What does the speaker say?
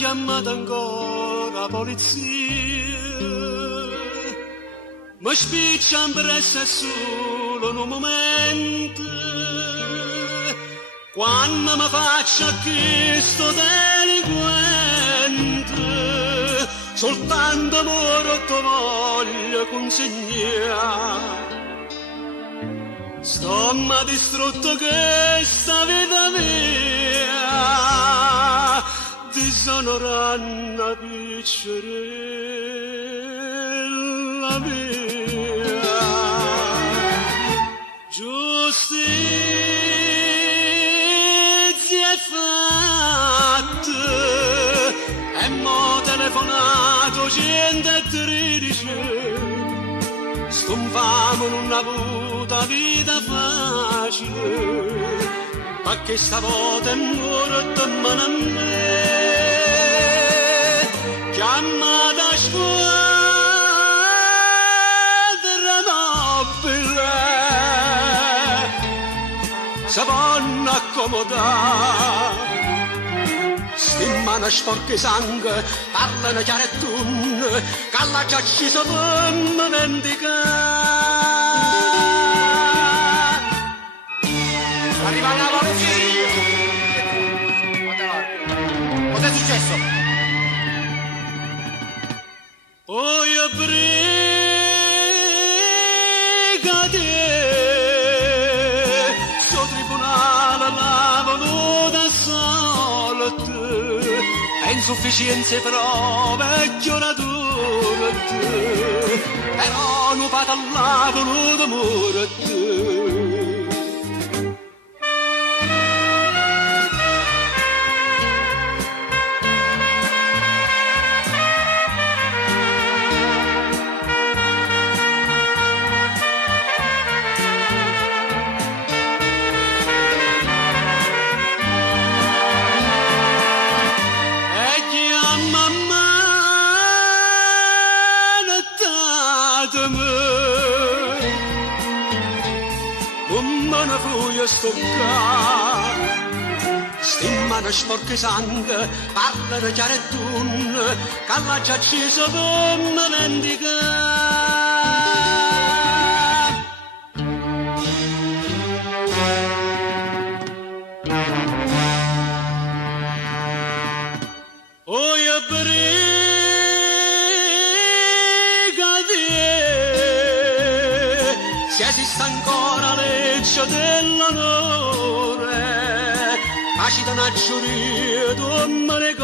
chiamata ancora polizia, mi spicciano per essere solo in un momento, quando mi faccio a questo delinquente, soltanto amore ti voglio consegnare. Sto ma distrutto che sta vita mia, disonorando la piccerella mia. Giustizia è fatta e m'ho telefonato 113. Sconfamo non ha avuto vita facile, ma che stavolta è morto in mano a me. Chiamata squadra mobile, si vanno accomodare. Mano sporche sangue, parlano chiaro e tunne, che alla già ci sono vendicare. Arriva la polizia! Cosa è successo? Poi brigate, sto tribunale la voluta solta. Insufficienze prove giurature, però non fate alla voluta morte. Stimmano sporche sangue, parlano chiaro e tunne, che alla già ci sono vendicare. Oi brigadier, se esiste ancora legge dell'onore, facile una giuria, tu me ne